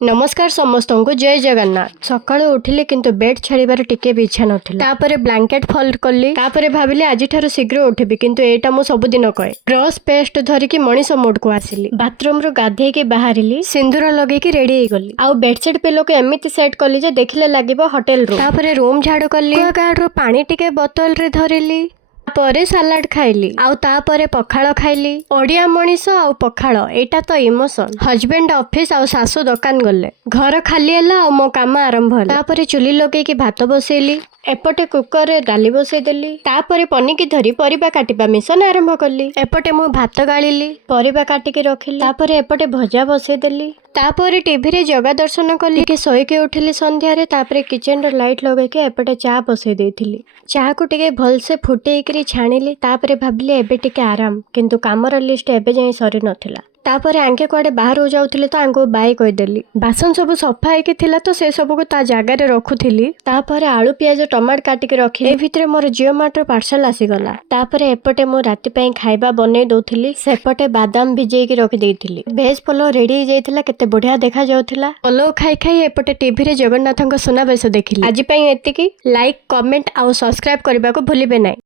नमस्कार समस्त को जय जगन्नाथ। सकाळु उठिले किंतु बेड छाड़ीबार टिके भी इच्छा नथिला। तापरे ब्लैंकेट फोल्ड कली। तापरे भाबिले आज ठारू शीघ्र उठिबी किंतु एटा मु सबुदिन कए। ब्रश पेस्ट धरिकी मनीष मोड को आसिली। बाथरूम रु गाधे के बाहरिली। सिंदूर लगे की रेडी हे गली। आउ बेडशीट पिलो को एमिति सेट कली जे देखिले लागिबो होटल रूम। तापरे रूम झाड़ू कली। गार्ड रो पानी टिके बोतल रे धरिली। तापरे सलाड खाइली। आउ तापरे पखाळ खाइली। ओडिया मनीष आउ पखाळ एटा तो इमोशन। हस्बैंड ऑफिस आउ सासू दुकान गले। घर खाली हैला आउ मो काम आरंभ होला। तापरे चुली लगे की भात बसेली। एपटे कुकर रे डाली बसई देली। तापरे पनिकी धरी परिबा काटिबा मिशन आरंभ कली। एपटे मु भात गालिली। परिबा काटिके रखिली। तापरे एपटे भजा बसई देली। तापरे टीवी रे जगा दर्शन कली के सोई के उठिली संध्या रे। तापरे किचन रो लाइट लगे के एपटे चा बसई देथिली। चा को टिके भल से फुटेई करी छाणिली। तापरे भाबिली एबे टिके आराम किंतु कामर लिस्ट एबे जाई सरी नथिला। तापरे आंके कुआडे बाहर हो जाउथिले तो आंको बाय कहि देली। बासन सब सफा हेके थिला तो से सब को ता जागा रे रखुथिली। तापरे आलू प्याज टमाटर काटी के रखी। ए भितरे मोर जियो मार्ट रो पार्सल आसी गला। तापरे एपटे मो राति पई खाइबा बनै दोथिली। सेपटे बादाम भिजेई के रखि देइथिली। भेज पलो रेडी हो जाइथिला। केते बढ़िया देखा जाउथिला। पलो खाई खाई एपटे टीवी रे जगन्नाथଙ୍କ सुनाबेस देखिली। आज पई एतिकी। लाइक कमेंट आउ सब्सक्राइब करबा को भूलिबे नै।